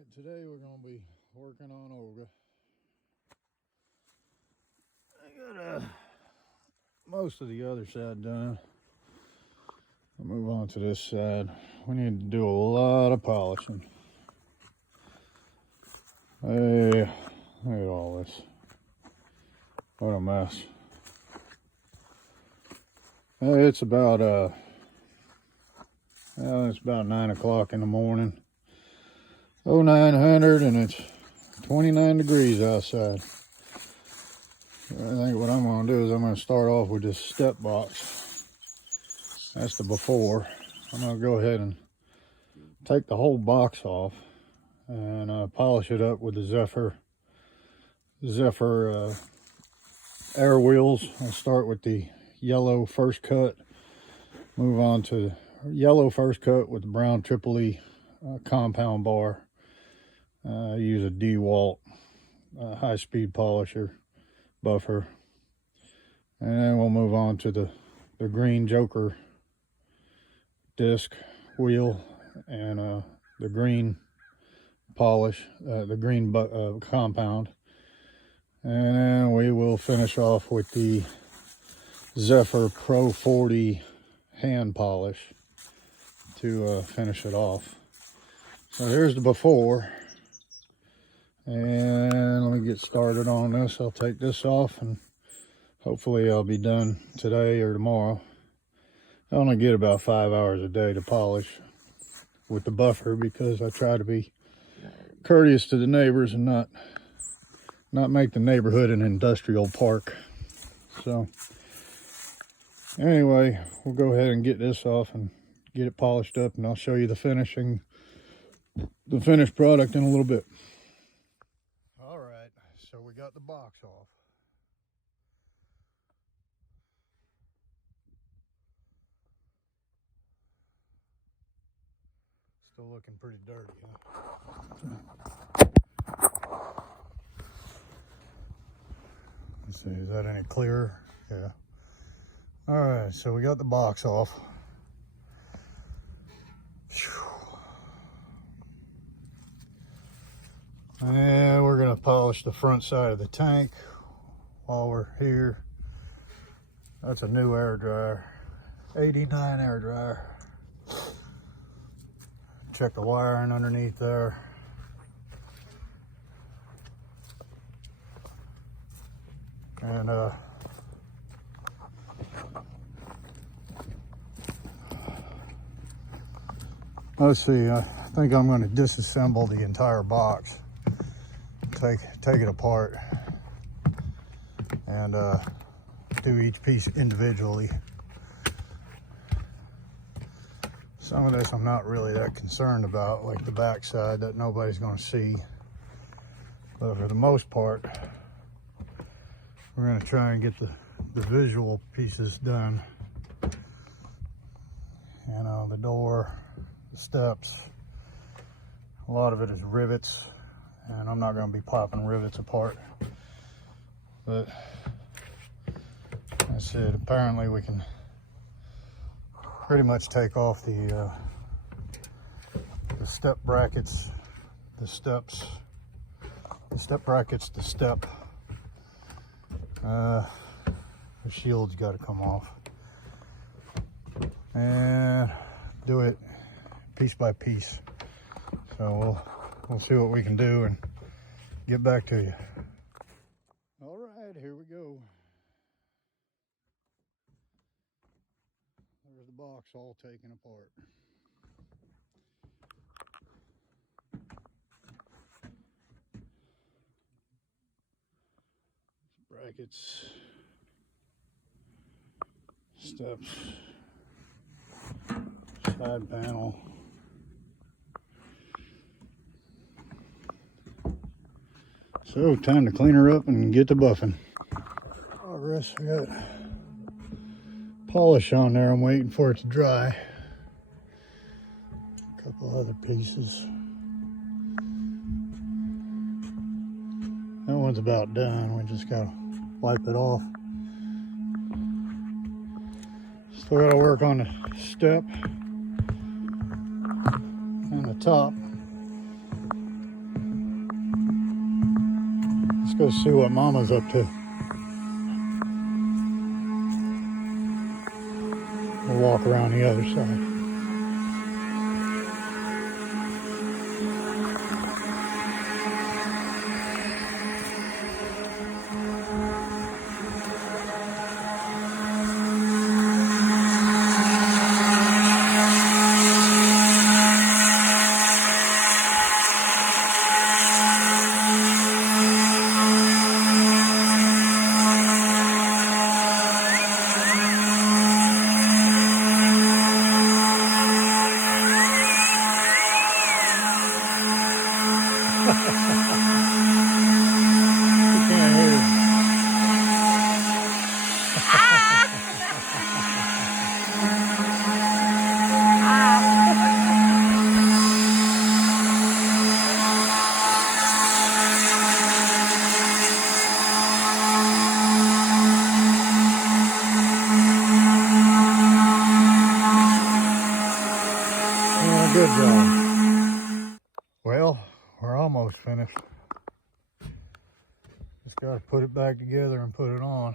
Alright, today we're going to be working on Olga. I got most of the other side done. I'll move on to this side. We need to do a lot of polishing. Hey, look at all this. What a mess. Hey, it's about 9 o'clock in the morning. W900, and it's 29 degrees outside. I think what I'm going to do is I'm going to start off with this step box. That's the before. I'm going to go ahead and take the whole box off and polish it up with the Zephyr air wheels. I'll start with the yellow first cut, move on to yellow first cut with the brown triple E compound bar. Use a DeWalt high-speed polisher buffer, and then we'll move on to the green Joker disc wheel and the green polish, the green compound, and then we will finish off with the Zephyr Pro 40 hand polish to finish it off. So here's the before, and let me get started on this. I'll take this off and hopefully I'll be done today or tomorrow. I only get about 5 hours a day to polish with the buffer because I try to be courteous to the neighbors and not make the neighborhood an industrial park. So anyway, we'll go ahead and get this off and get it polished up, and I'll show you the finished product in a little bit. All right, so we got the box off. Still looking pretty dirty, huh? Let's see, is that any clearer? Yeah. All right, so we got the box off. And we're gonna polish the front side of the tank while we're here. That's a new air dryer, 89 air dryer. Check the wiring underneath there. And let's see, I think I'm going to disassemble the entire box, take it apart, and do each piece individually. Some of this I'm not really that concerned about, like the back side that nobody's going to see, but for the most part we're going to try and get the visual pieces done. You know, the door, the steps, a lot of it is rivets, and I'm not going to be popping rivets apart, but that's it. Apparently we can pretty much take off the step brackets, the step brackets, the step. The shield's got to come off, and do it piece by piece. So we'll see what we can do and get back to you. All right, here we go. There's the box all taken apart. Brackets, steps, side panel. So time to clean her up and get to buffing. Progress, I got polish on there. I'm waiting for it to dry. A couple other pieces. That one's about done. We just gotta wipe it off. Still gotta work on the step and the top. go see what Mama's up to. We'll walk around the other side. Good job. Well, we're almost finished. Just got to put it back together and put it on.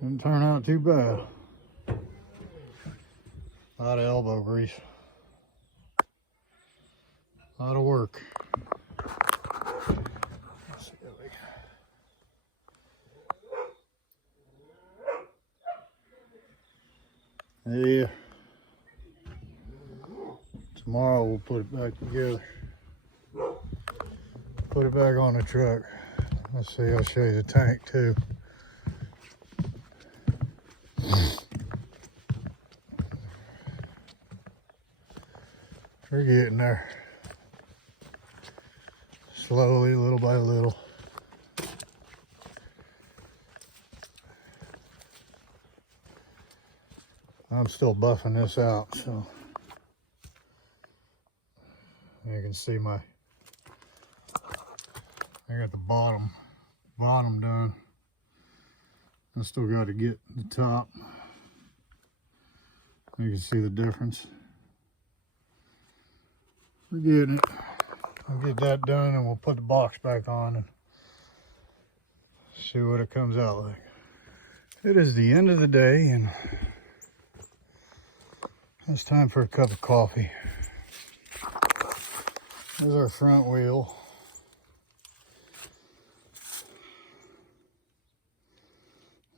Didn't turn out too bad. A lot of elbow grease. A lot of work. Yeah. Tomorrow we'll put it back together. Put it back on the truck. Let's see, I'll show you the tank too. We're getting there. Slowly, little by little. I'm still buffing this out, so you can see I got the bottom done. I still got to get the top. You can see the difference. We're getting it. I'll get that done and we'll put the box back on and see what it comes out like. It is the end of the day and it's time for a cup of coffee. There's our front wheel.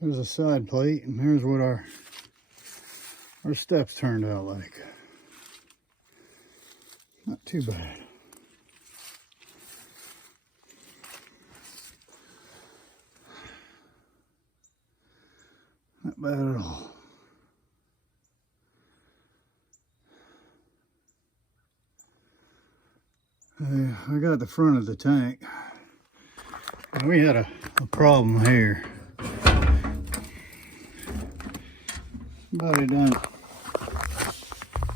There's a side plate, and here's what our steps turned out like. Not too bad. Not bad at all. I got the front of the tank. And we had a problem here. Somebody done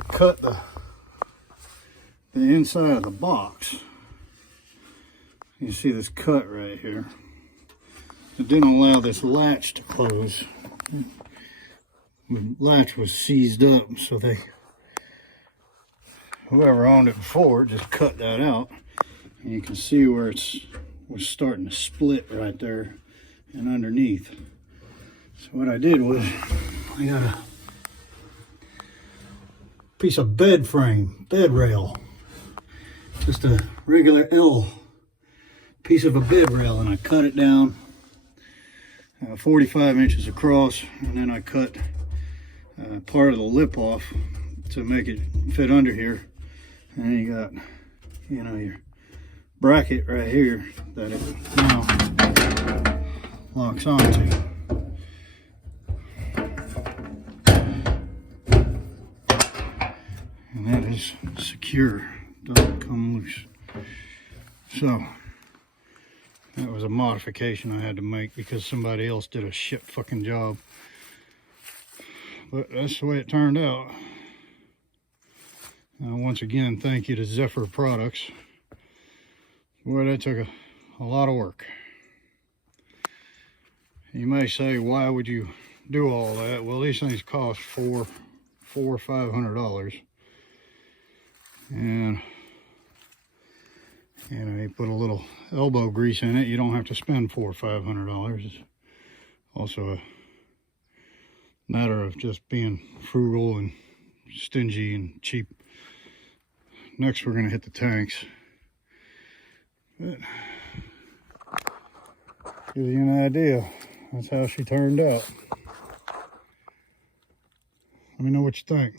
cut the inside of the box. You see this cut right here. It didn't allow this latch to close. The latch was seized up, so whoever owned it before just cut that out. And you can see where it was starting to split right there and underneath. So what I did was I got a piece of bed frame, bed rail, just a regular L piece of a bed rail, and I cut it down 45 inches across, and then I cut part of the lip off to make it fit under here. And then you got, you know, your bracket right here that it now locks onto. And that is secure, doesn't come loose. So that was a modification I had to make because somebody else did a shit fucking job. But that's the way it turned out. Once again, thank you to Zephyr Products. Boy, that took a lot of work. You may say, why would you do all that. Well, these things cost $400 or $500, and you know, you put a little elbow grease in it, you don't have to spend $400 or $500. It's also a matter of just being frugal and stingy and cheap. Next, we're going to hit the tanks. But gives you an idea. That's how she turned out. Let me know what you think.